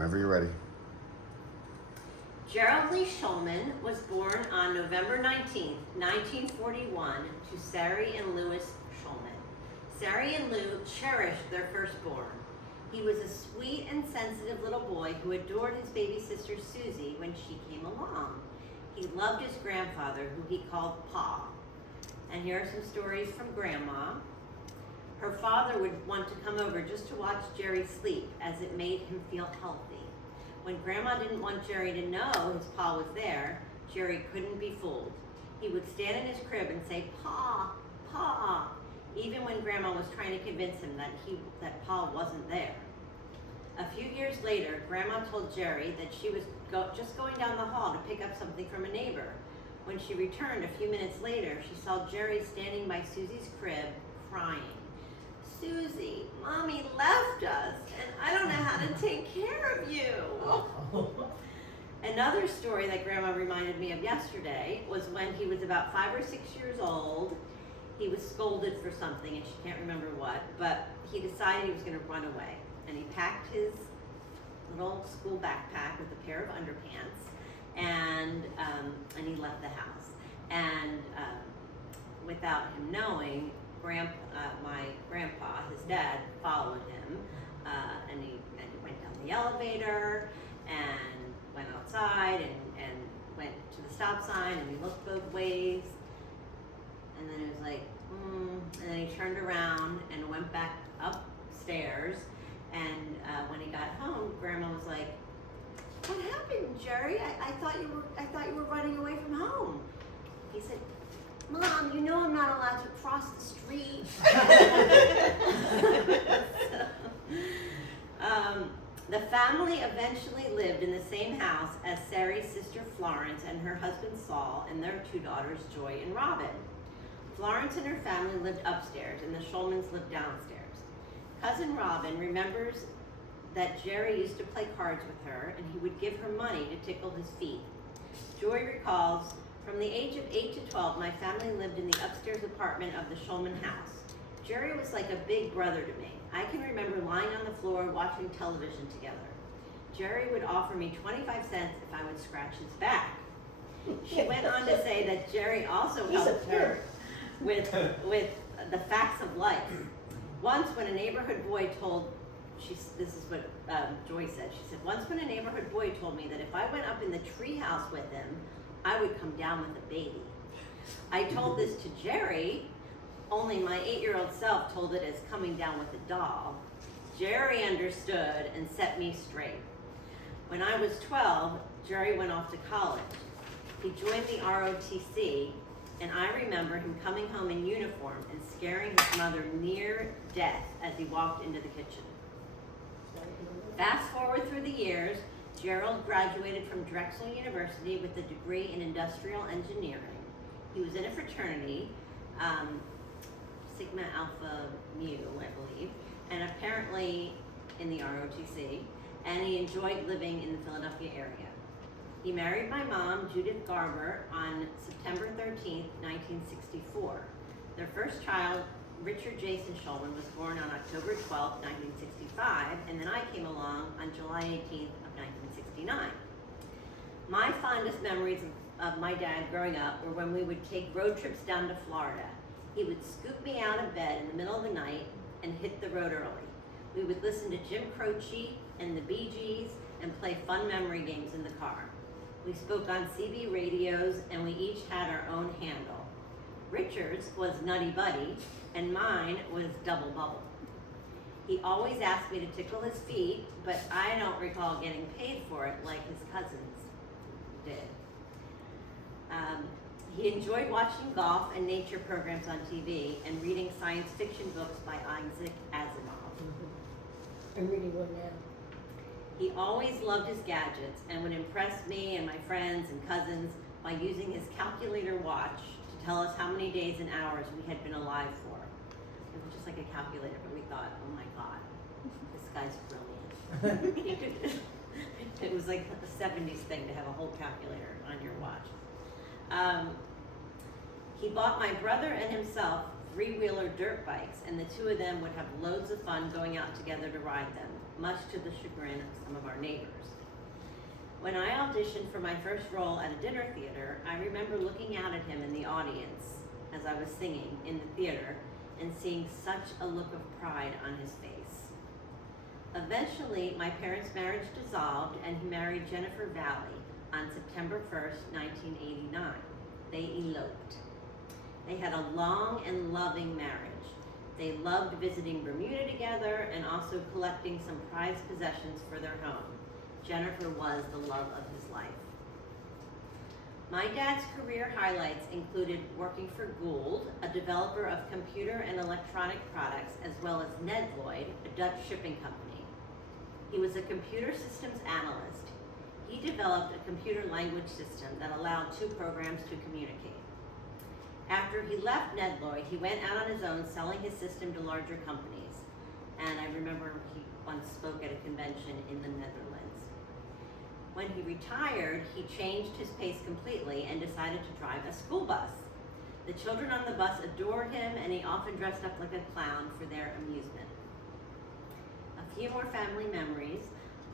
Whenever you're ready. Jerold Schulman was born on November 19th, 1941, to Sari and Louis Schulman. Sari and Lou cherished their firstborn. He was a sweet and sensitive little boy who adored his baby sister Susie when she came along. He loved his grandfather, who he called Pa. And here are some stories from Grandma. Her father would want to come over just to watch Jerry sleep, as it made him feel healthy. When Grandma didn't want Jerry to know his Pa was there, Jerry couldn't be fooled. He would stand in his crib and say, Pa, Pa, even when Grandma was trying to convince him that Pa wasn't there. A few years later, Grandma told Jerry that she was just going down the hall to pick up something from a neighbor. When she returned a few minutes later, she saw Jerry standing by Susie's crib, crying. Susie, Mommy left us, and I don't know how to take care of you. Another story that Grandma reminded me of yesterday was when he was about 5 or 6 years old. He was scolded for something, and she can't remember what, but he decided he was going to run away. And he packed his little school backpack with a pair of underpants, and he left the house. And without him knowing, my grandpa, his dad, followed him, and he went down the elevator and went outside and went to the stop sign, and he looked both ways, and then he was like, and then he turned around and went back upstairs, and when he got home, Grandma was like, "What happened, Jerry? I thought you were running away from home." He said, "Mom, you know I'm not allowed to cross the street." The family eventually lived in the same house as Sari's sister Florence and her husband Saul and their 2 daughters, Joy and Robin. Florence and her family lived upstairs, and the Schulmans lived downstairs. Cousin Robin remembers that Jerry used to play cards with her, and he would give her money to tickle his feet. Joy recalls, "From the age of 8 to 12, my family lived in the upstairs apartment of the Schulman house. Jerry was like a big brother to me. I can remember lying on the floor watching television together. Jerry would offer me 25 cents if I would scratch his back." She went on to say that Jerry also helped her with the facts of life. Once when a neighborhood boy told, this is what Joy said, she said, "Once when a neighborhood boy told me that if I went up in the treehouse with him, I would come down with a baby. I told this to Jerry, only my 8-year-old self told it as coming down with a doll. Jerry understood and set me straight. When I was 12, Jerry went off to college. He joined the ROTC, and I remember him coming home in uniform and scaring his mother near death as he walked into the kitchen. Fast forward through the years, Jerold graduated from Drexel University with a degree in industrial engineering. He was in a fraternity, Sigma Alpha Mu, I believe, and apparently in the ROTC, and he enjoyed living in the Philadelphia area. He married my mom, Judith Garber, on September 13th, 1964. Their first child, Richard Jason Schulman, was born on October 12th, 1965, and then I came along on July 18th of 1969. My fondest memories of my dad growing up were when we would take road trips down to Florida. He would scoop me out of bed in the middle of the night and hit the road early. We would listen to Jim Croce and the Bee Gees and play fun memory games in the car. We spoke on CB radios, and we each had our own handle. Richard's was Nutty Buddy, and mine was Double Bubble. He always asked me to tickle his feet, but I don't recall getting paid for it like his cousins did. He enjoyed watching golf and nature programs on TV and reading science fiction books by Isaac Asimov. I'm reading one now. He always loved his gadgets and would impress me and my friends and cousins by using his calculator watch to tell us how many days and hours we had been alive for. It was just like a calculator, but we thought, oh my God, this guy's brilliant. It was like a 70s thing to have a whole calculator on your watch. He bought my brother and himself three-wheeler dirt bikes, and the two of them would have loads of fun going out together to ride them, much to the chagrin of some of our neighbors. When I auditioned for my first role at a dinner theater, I remember looking out at him in the audience as I was singing in the theater and seeing such a look of pride on his face. Eventually, my parents' marriage dissolved and he married Jennifer Valley on September 1st, 1989. They eloped. They had a long and loving marriage. They loved visiting Bermuda together and also collecting some prized possessions for their home. Jennifer was the love of his life. My dad's career highlights included working for Gould, a developer of computer and electronic products, as well as Ned Lloyd, a Dutch shipping company. He was a computer systems analyst. He developed a computer language system that allowed two programs to communicate. After he left Ned Lloyd, he went out on his own selling his system to larger companies. And I remember he once spoke at a convention in the Netherlands. When he retired, he changed his pace completely and decided to drive a school bus. The children on the bus adored him, and he often dressed up like a clown for their amusement. A few more family memories.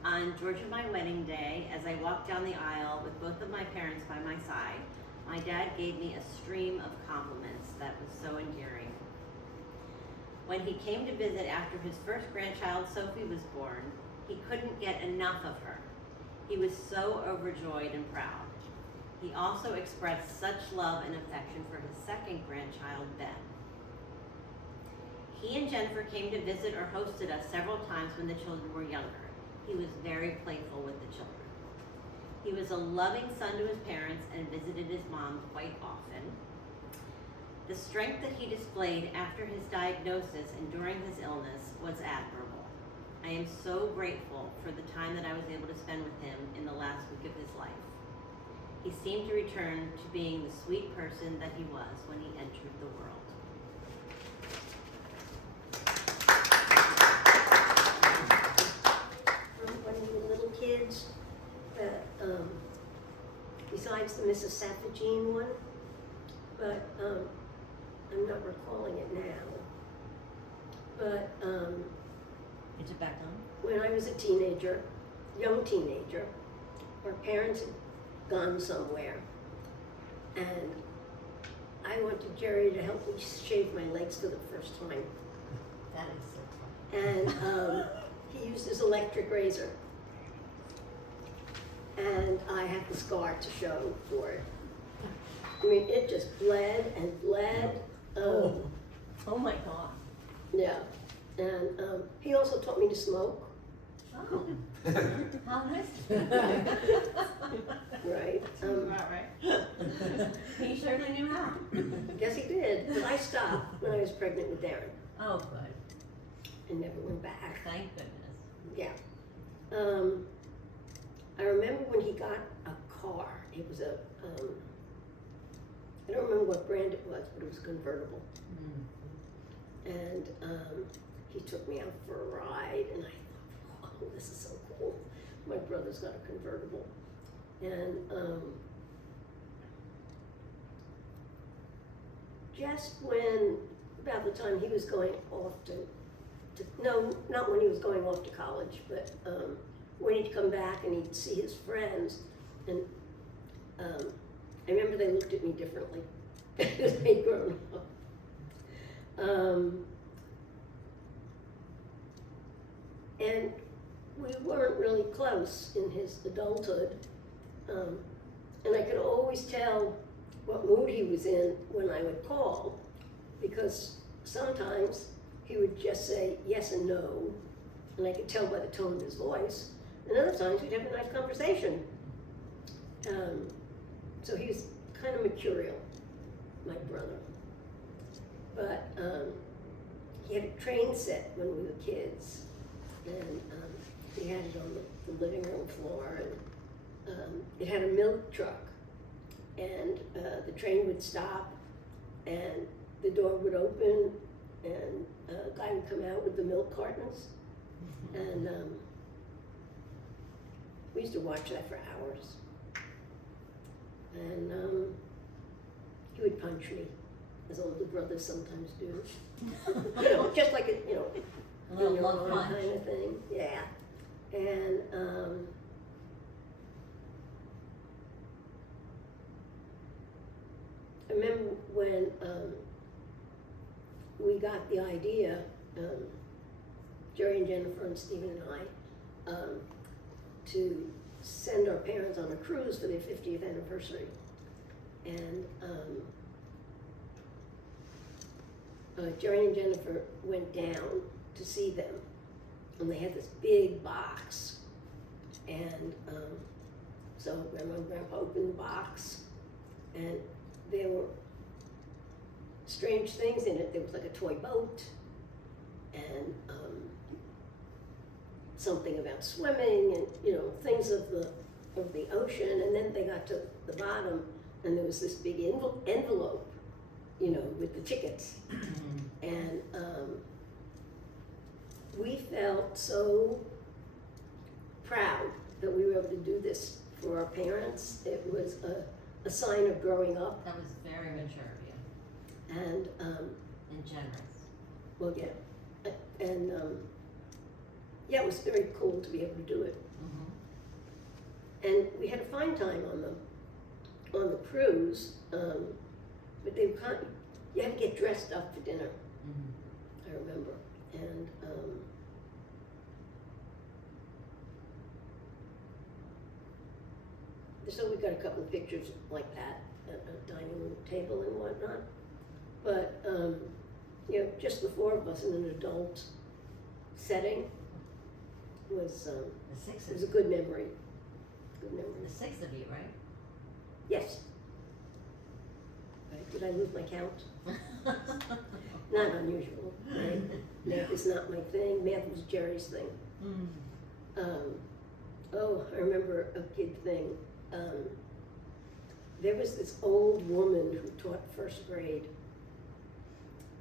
On George and my wedding day, as I walked down the aisle with both of my parents by my side, my dad gave me a stream of compliments that was so endearing. When he came to visit after his first grandchild, Sophie, was born, he couldn't get enough of her. He was so overjoyed and proud. He also expressed such love and affection for his second grandchild, Ben. He and Jennifer came to visit or hosted us several times when the children were younger. He was very playful with the children. He was a loving son to his parents and visited his mom quite often. The strength that he displayed after his diagnosis and during his illness was admirable. I am so grateful for the time that I was able to spend with him in the last week of his life. He seemed to return to being the sweet person that he was when he entered the world. When we were little kids, besides the Mrs. Saphagine one, but I'm not recalling it now. But Is it back on? when I was a teenager, young teenager, our parents had gone somewhere, and I wanted Jerry to help me shave my legs for the first time. That is so funny. And he used his electric razor. And I have the scar to show for it. I mean, it just bled and bled. Oh my God. Yeah. And he also taught me to smoke. Oh. How nice. Right. Right. He certainly knew how. Guess he did. But I stopped when I was pregnant with Darren Oh, good. and never went back. Thank goodness. Yeah. I remember when he got a car. It was a, I don't remember what brand it was, but it was a convertible. And he took me out for a ride, and I thought, oh, this is so cool. My brother's got a convertible. And just when, about the time he was going off to no, not when he was going off to college, but when he'd come back and he'd see his friends, and I remember they looked at me differently as they'd grown up. And we weren't really close in his adulthood, and I could always tell what mood he was in when I would call, because sometimes he would just say yes and no, and I could tell by the tone of his voice. And other times we'd have a nice conversation. So he was kind of mercurial, my brother. But he had a train set when we were kids, and he had it on the living room floor, and it had a milk truck, and the train would stop, and the door would open, and a guy would come out with the milk cartons, and we used to watch that for hours. And he would punch me as older brothers sometimes do. Just like a, A little in your love own punch. kind of thing, yeah. And I remember when we got the idea, Jerry and Jennifer and Stephen and I, to send our parents on a cruise for their 50th anniversary. And Jerry and Jennifer went down to see them, and they had this big box. And so Grandma and Grandpa opened the box, and there were strange things in it. There was like a toy boat, and something about swimming, and things of the ocean. And then they got to the bottom, and there was this big envelope, with the tickets. And we felt so proud that we were able to do this for our parents. It was a sign of growing up. That was very mature of you And and generous. well, yeah, and yeah, it was very cool to be able to do it. And we had a fine time on the cruise, but they were you had to get dressed up for dinner. I remember, and so we got a couple of pictures like that at a dining room table and whatnot. But just the four of us in an adult setting was The six it was of a good memory. Good memory. the six of you, right? Yes. Right. Did I lose my count? Not unusual. Right? Math is not my thing. Math was Jerry's thing. I remember a kid thing. There was this old woman who taught first grade,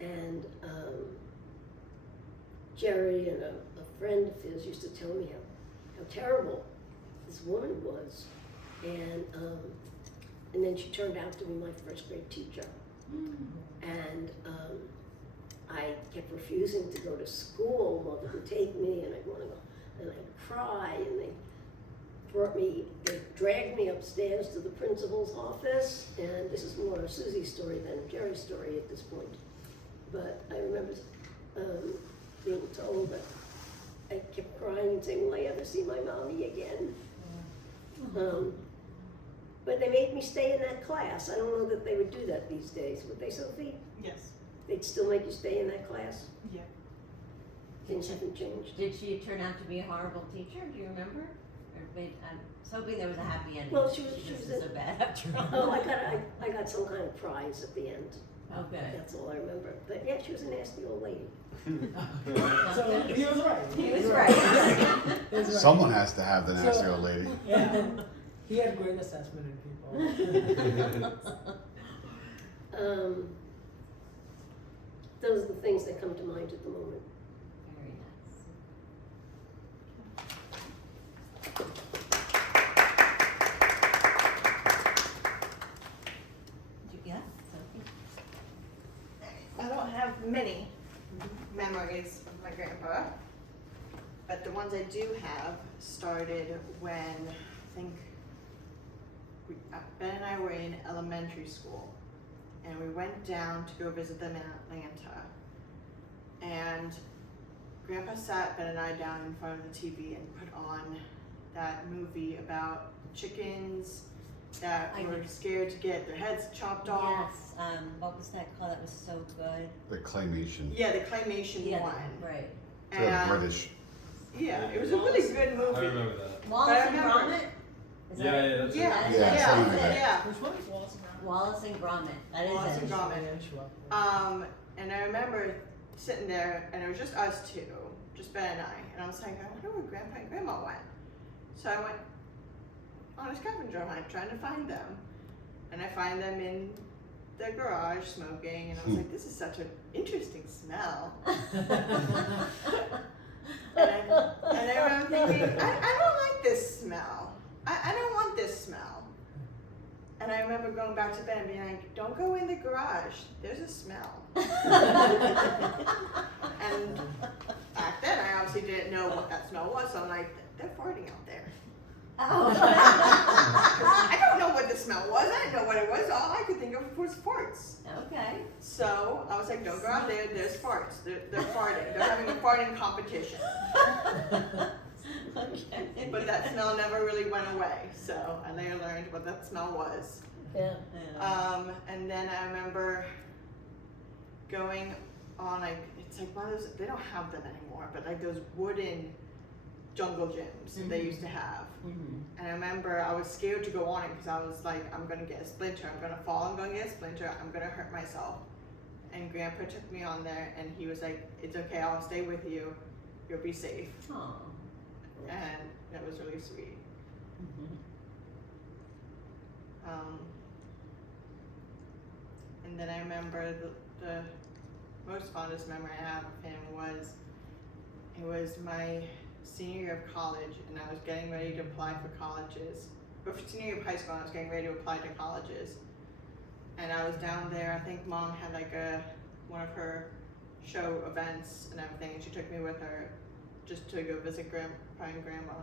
and Jerry and a friend of his used to tell me how terrible this woman was, and then she turned out to be my first grade teacher. And I kept refusing to go to school. Mother would take me, and I'd want to go, and I'd cry, and they dragged me upstairs to the principal's office, and this is more Susie's story than Jerry's story at this point. But I remember being told that I kept crying and saying, will I ever see my mommy again? But they made me stay in that class. I don't know that they would do that these days. Would they, Sophie? Yes. They'd still make you stay in that class? Yeah. Things haven't changed. Did she turn out to be a horrible teacher? Do you remember? Or I'm hoping there was a happy ending. Well, she was wasn't so bad after all. Oh, I got some kind of prize at the end. Okay. That's all I remember. But yeah, she was a nasty old lady. So he was right. He was right. He was right. Someone has to have the nasty So- old lady. Yeah. He had great assessment in people. Those are the things that come to mind at the moment. Very nice. Yeah, Sophie? I don't have many memories of my grandpa, but the ones I do have started when I think Ben and I were in elementary school, and we went down to go visit them in Atlanta. And Grandpa sat Ben and I down in front of the TV and put on that movie about chickens that I were did. scared to get their heads chopped off. Yes, what was that called? That was so good. The claymation. Yeah, the claymation Yeah, one. right. The And British. yeah, it was a really good I movie. remember that. Wallace I and remember- Gromit? Is Yeah, that- yeah, that's Yeah, it. Yeah, yeah, something like that. yeah. Which one is Wallace and Gromit? Wallace and Gromit. That is Wallace it. and Gromit. And I remember sitting there, and it was just us two, just Ben and I was like, I wonder where Grandpa and Grandma went. So I went on a scavenger hunt trying to find them, and I find them in the garage smoking, and I was like, this is such an interesting smell. And I remember thinking, I don't like this smell. I don't want this smell. And I remember going back to bed and being like, don't go in the garage, there's a smell. And back then I obviously didn't know what that smell was, so I'm like, they're farting out there. Oh. I don't know what the smell was, I didn't know what it was, all I could think of was farts. Okay. So I was like, don't go out there, there's farts, they're farting, they're having a farting competition. Okay. But that smell never really went away, so I later learned what that smell was. Yeah. And then I remember going on it's like one of those, they don't have them anymore, but like those wooden jungle gyms that they used to have. Mhm. And I remember I was scared to go on it because I was like, I'm gonna get a splinter, I'm gonna fall, I'm gonna get a splinter, I'm gonna hurt myself. And Grandpa took me on there and he was like, it's okay, I'll stay with you, you'll be safe. Aw. And that was really sweet. Mhm. And then I remember the most fondest memory I have of him was, it was my senior year of college and I was getting ready to apply for colleges. But for senior year of high school, I was getting ready to apply to colleges. And I was down there, I think Mom had like one of her show events and everything, and she took me with her just to go visit Grandpa and Grandma.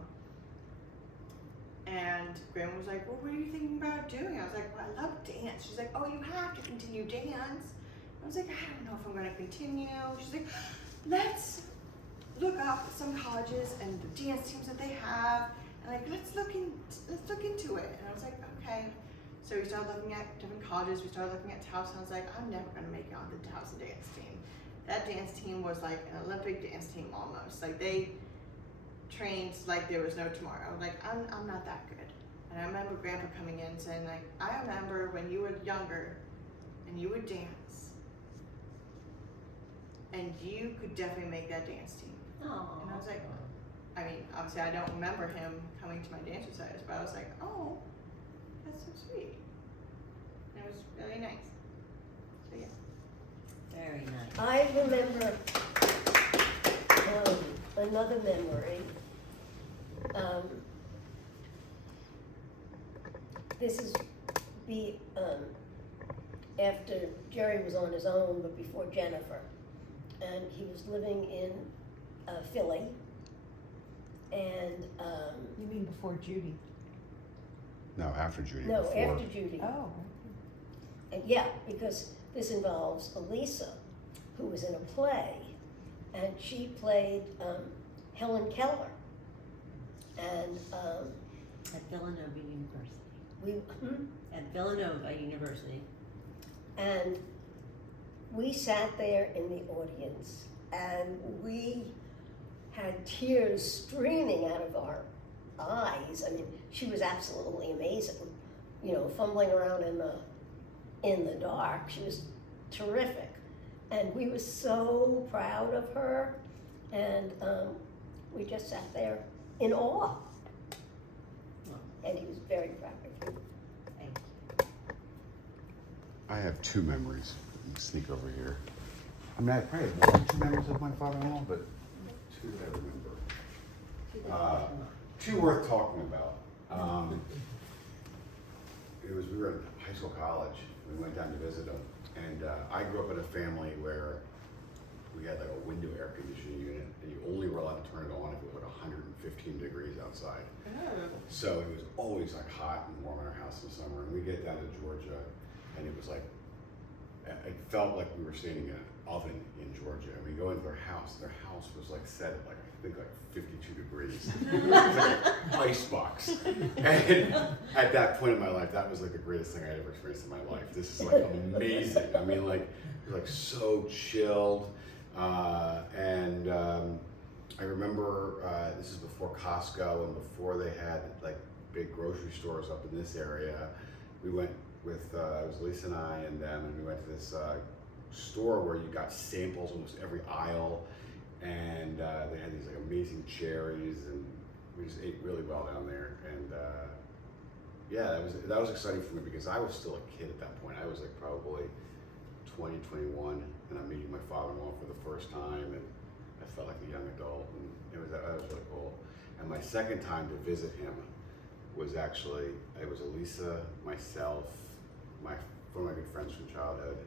And Grandma was like, well, what are you thinking about doing? I was like, well, I love dance. She's like, oh, you have to continue dance. I was like, I don't know if I'm gonna continue. She's like, let's look up some colleges and the dance teams that they have, and like, let's look into it. And I was like, okay. So we started looking at different colleges, we started looking at Towson. I was like, I'm never gonna make it on the Towson dance team. That dance team was like an Olympic dance team almost. Like they trained like there was no tomorrow. I was like, I'm not that good. And I remember Grandpa coming in saying like, I remember when you were younger and you would dance and you could definitely make that dance team. Aw. And I was like, I mean, obviously I don't remember him coming to my dance recitals, but I was like, oh, that's so sweet. And it was really nice. So yeah. Very nice. I remember another memory. This is after Jerry was on his own, but before Jennifer. And he was living in Philly. And You mean before Judy? No, after Judy. no, before. after Judy. Oh. And yeah, because this involves Elisa, who was in a play, and she played Helen Keller. And At Villanova University. we At Villanova University. and we sat there in the audience, and we had tears streaming out of our eyes. I mean, she was absolutely amazing. You know, fumbling around in the dark. She was terrific. And we were so proud of her, and we just sat there in awe. And he was very proud of you. Thank you. I have two memories. Let me sneak over here. I mean, I probably have more than two memories of my father-in-law, but two that I remember. Two worth talking about. We were in high school, college. We went down to visit him, and I grew up in a family where we had like a window air conditioning unit, and you only were allowed to turn it on if it was like 115 degrees outside. So it was always like hot and warm in our house in the summer. And we get down to Georgia, and it was like, it felt like we were standing in an oven in Georgia. And we go into their house. Their house was like set at like, I think like 52 degrees. It was like an icebox. And at that point in my life, that was like the greatest thing I'd ever experienced in my life. This is like amazing. I mean, like, it was like so chilled. I remember this is before Costco and before they had like big grocery stores up in this area. We went with, it was Lisa and I and them, and we went to this store where you got samples almost every aisle, and they had these like amazing cherries, and we just ate really well down there. And yeah, that was exciting for me because I was still a kid at that point. I was like probably 20, 21, and I'm meeting my father-in-law for the first time, and I felt like a young adult, and that was really cool. And my second time to visit him was actually, it was Elisa, myself, one of my good friends from childhood,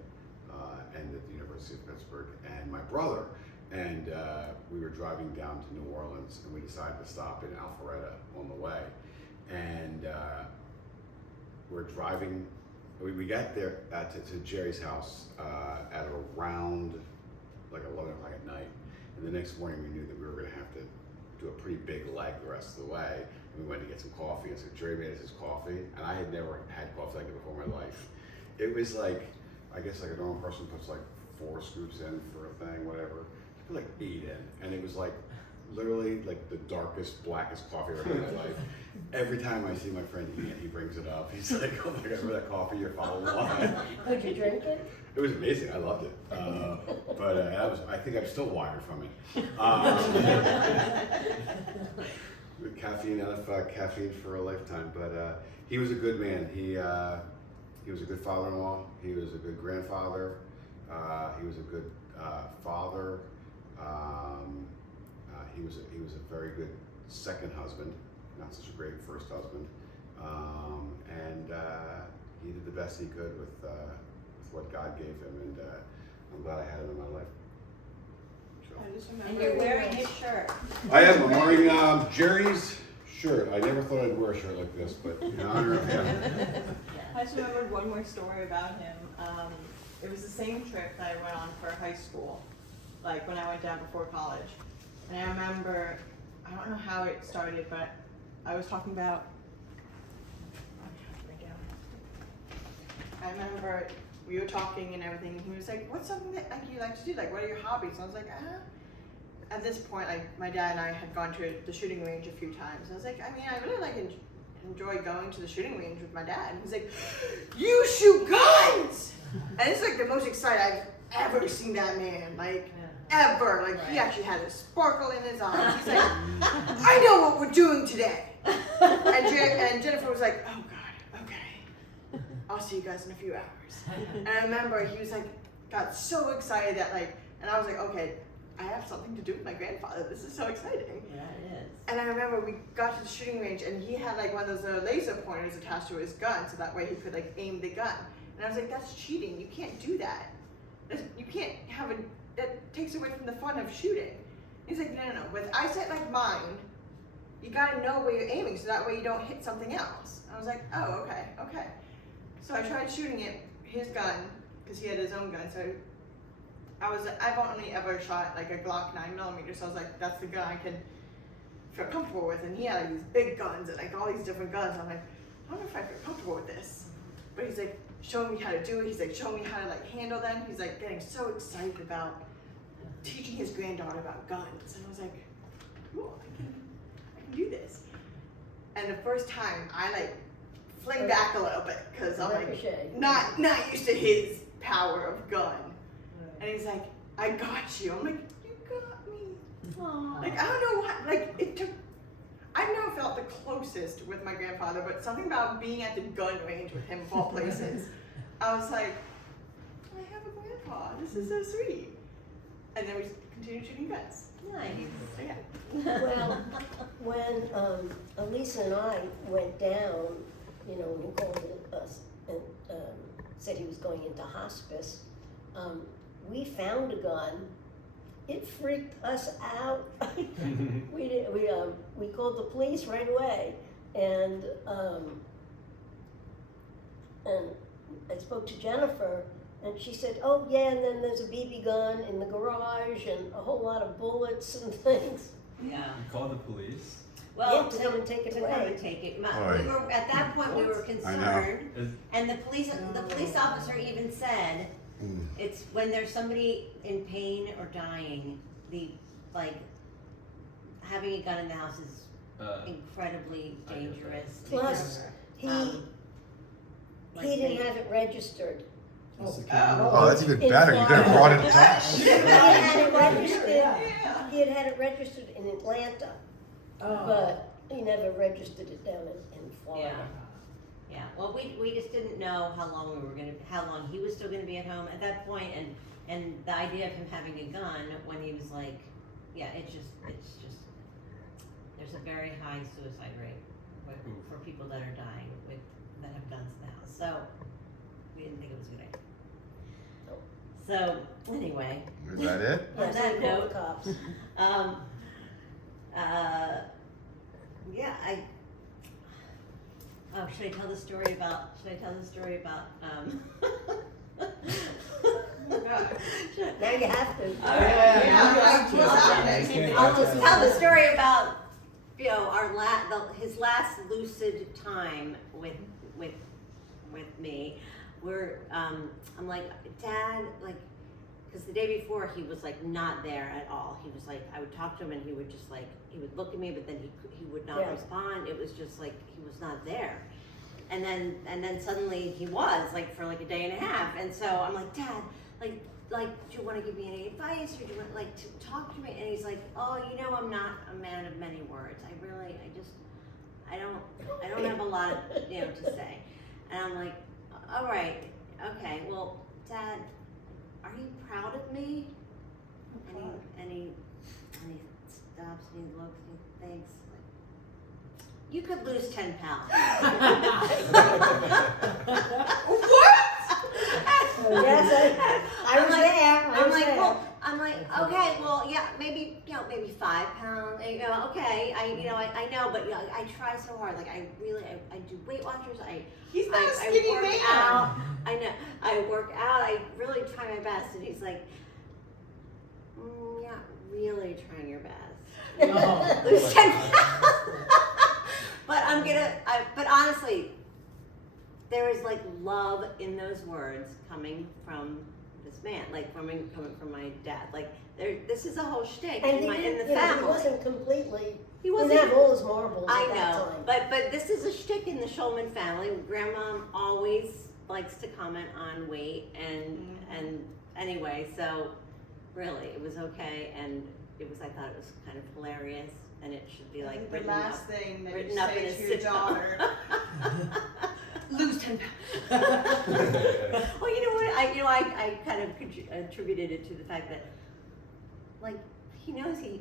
and at the University of Pittsburgh, and my brother. And we were driving down to New Orleans, and we decided to stop in Alpharetta on the way. And we're driving. We got there to Jerry's house at around like 11 o'clock at night. And the next morning we knew that we were going to have to do a pretty big leg the rest of the way. And we went to get some coffee. And so Jerry made us his coffee. And I had never had coffee like that before in my life. It was like, I guess like a normal person puts like 4 scoops in for a thing, whatever. He put like 8 in. And it was like literally like the darkest, blackest coffee I've ever had in my life. Every time I see my friend Ian, he brings it up. He's like, oh my God, remember that coffee you're following on? Could you drink it? It was amazing. I loved it. I think I'm still wired from it. With caffeine, enough caffeine for a lifetime. But he was a good man. He was a good father-in-law. He was a good grandfather. He was a good father. He was a very good second husband. Not such a great first husband. And he did the best he could with what God gave him, and I'm glad I had him in my life. So. I just remember. And you're wearing his shirt. I am. I'm wearing Jerry's shirt. I never thought I'd wear a shirt like this, but in honor of him. I just remembered one more story about him. It was the same trip that I went on for high school, like when I went down before college. And I remember, I don't know how it started, but I was talking about, I remember we were talking and everything, and he was like, what's something that like, you like to do? Like, what are your hobbies? And I was like, At this point, like, my dad and I had gone to the shooting range a few times. I was like, I mean, I really like enjoy going to the shooting range with my dad. And he's like, you shoot guns! And it's like the most excited I've ever seen that man, like, ever. Like, he actually had a sparkle in his eyes. He's like, I know what we're doing today. And Jennifer was like, oh God, okay. I'll see you guys in a few hours. And I remember he was like, got so excited that like, and I was like, okay, I have something to do with my grandfather. This is so exciting. Yeah, it is. And I remember we got to the shooting range and he had like one of those laser pointers attached to his gun so that way he could like aim the gun. And I was like, that's cheating. You can't do that. You can't have that takes away from the fun of shooting. He's like, no. With eyesight like mine, you gotta know where you're aiming so that way you don't hit something else. I was like, oh, okay. So I tried shooting his gun, because he had his own gun, so I've only ever shot like a Glock 9mm, so I was like, that's the gun I can feel comfortable with. And he had like these big guns and like all these different guns. I'm like, I don't know if I feel comfortable with this. But he's like showing me how to do it. He's like showing me how to like handle them. He's like getting so excited about teaching his granddaughter about guns. And I was like, cool, I can do this. And the first time I like fling back a little bit because I'm like not used to his power of gun. And he's like, I got you. I'm like, you got me. Aww. Like, I don't know what, like, it took, I've never felt the closest with my grandfather, but something about being at the gun range with him of all places, I was like, I have a grandpa. This is so sweet. And then we continued shooting guns. Nice. So, yeah. Well, when Elisa and I went down, you know, when he called us and said he was going into hospice, we found a gun. It freaked us out. We called the police right away, and I spoke to Jennifer, and she said, "Oh yeah, and then there's a BB gun in the garage and a whole lot of bullets and things." Yeah. You called the police? Well, to come and take it to come away. and take it. Oy. We were at that point. We were concerned, and the police officer even said, "It's when there's somebody in pain or dying. Having a gun in the house is incredibly dangerous." Plus, he didn't have it registered. Oh, that's even better. You could have brought it to us. He had it registered. He had it registered in Atlanta, but he never registered it down in Florida. Yeah. Well, we just didn't know how long he was still gonna be at home at that point, and the idea of him having a gun when he was like, it's just there's a very high suicide rate for people that are dying that have guns in the house. So we didn't think it was a good idea. So anyway, Is that it? on Yes, that they call note, the cops. yeah, should I tell the story about, should Now you have to. All right. Yeah. I'll just tell the story about, you know, his last lucid time with me, where I'm like, Dad, like, because the day before he was like not there at all. He was like, I would talk to him and he would just like, he would look at me, but then he would not Yeah. respond. It was just like he was not there. And then suddenly he was, like, for like a day and a half. And so I'm like, Dad, like, do you want to give me any advice, or do you want like to talk to me? And he's like, oh, you know, I'm not a man of many words. I don't have a lot of, you know, to say. And I'm like, all right, okay, well, Dad, are you proud of me? And he stops and he looks and he thinks, like, you could lose 10 pounds. Yes, I was there. I'm like, okay, well, yeah, maybe 5 pounds, you know, okay, I know, but, you know, I try so hard, like, I do Weight Watchers, He's not a I skinny work man. out, I know, I work out, I really try my best, and he's like, yeah, really trying your best. No. Lose 10 pounds. But honestly, there is like love in those words coming from this man, like coming from my dad. Like this is a whole shtick And in the he family. wasn't completely, He he wasn't. didn't have all his marbles I at that know, time. but this is a shtick in the Schulman family. Grandma always likes to comment on weight, and anyway, so really it was okay, and I thought it was kind of hilarious, and it should be like The written last up. thing that written you up in say a to your sitcom. daughter. Lose 10 pounds. Well, you know what? I kind of attributed it to the fact that, like, he knows he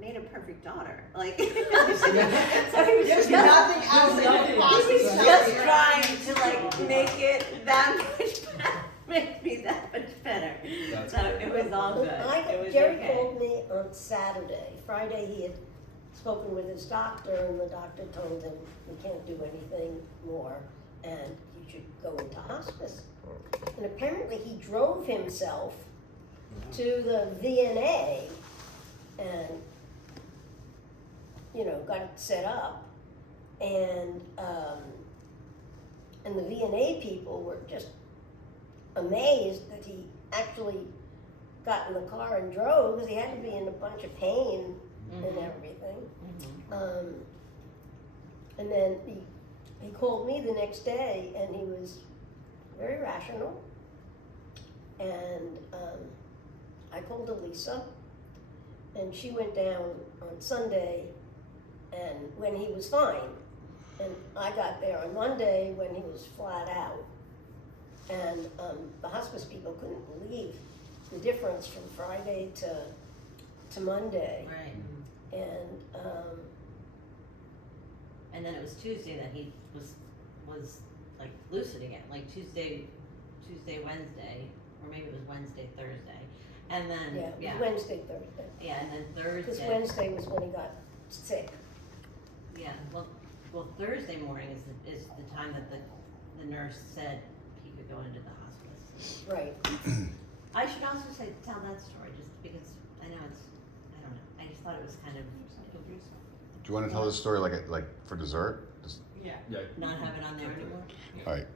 made a perfect daughter. Like, so he was There's just nothing else that nothing. you possibly he was tell just me. trying to like make it that much better, make me that much better. That's So great. it was all good. It was Jerry okay. called me on Saturday. Friday he had spoken with his doctor, and the doctor told him we can't do anything more and he should go into hospice. And apparently he drove himself to the VNA and, you know, got it set up. And the VNA people were just amazed that he actually got in the car and drove, because he had to be in a bunch of pain and everything. And then he called me the next day, and he was very rational. And I called Elisa, and she went down on Sunday, and when he was fine. And I got there on Monday when he was flat out. And the hospice people couldn't believe the difference from Friday to Monday. Right. And And then it was Tuesday that he was like lucid again, like Tuesday, Wednesday, or maybe it was Wednesday, Thursday, and then yeah, it was Wednesday, Thursday. yeah, and then Because Thursday. Wednesday was when he got sick. Yeah, well, Thursday morning is the time that the nurse said he could go into the hospice. Right. I should also tell that story just because I know I don't know. I just thought it was kind of Do you want to tell this story like for dessert? Just, Yeah. Yeah. not have it on there anymore. all right.